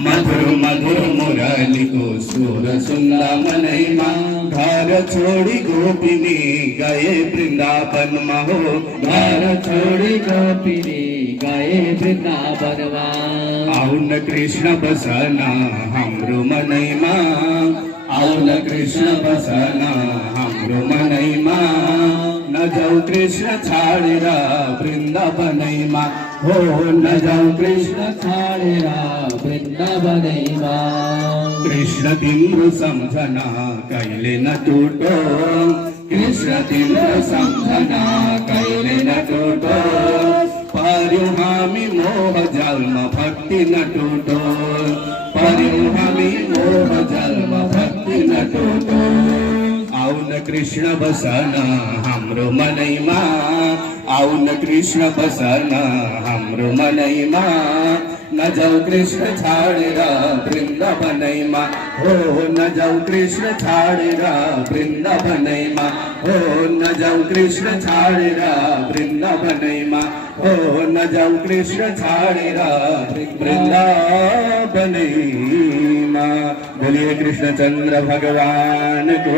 मधुर मधुर मुरली को सुर सुनला मनई माँ। घर छोड़ी गोपिनी गए वृंदावन महो। घर छोड़ी गोपिनी गए वृंदावन माँ। आउन कृष्ण बसना हमरो मनई माँ। आउन कृष्ण बसना हमरो मनई माँ। न जाऊ कृष्ण छाड़ेरा वृंदावन माँ। हो न जाऊ कृष्ण छाड़ेरा वृंदावन माँ। कृष्ण तिम्रो सम्झना कहिले न टुटो। कृष्ण तिम्रो सम्झना कहिले न टुटो। पर्यौं हामी मोह जालमा भक्ति न टुटो। पर्यौं हामी मोह जालमा भक्ति न टुटो। आउन कृष्ण बसना हाम्रो मनैमा। आउन कृष्ण बसना हाम्रो मनैमा। न जाऊ कृष्ण छाडेर वृन्दावनैमा। हो न जाऊ कृष्ण छाडेर वृन्दावनैमा। हो न जाऊ कृष्ण छाडेर वृन्दावनैमा। हो न जाऊ कृष्ण छाडेर वृन्दावनैमा। बोलिए कृष्णचंद्र भगवान को।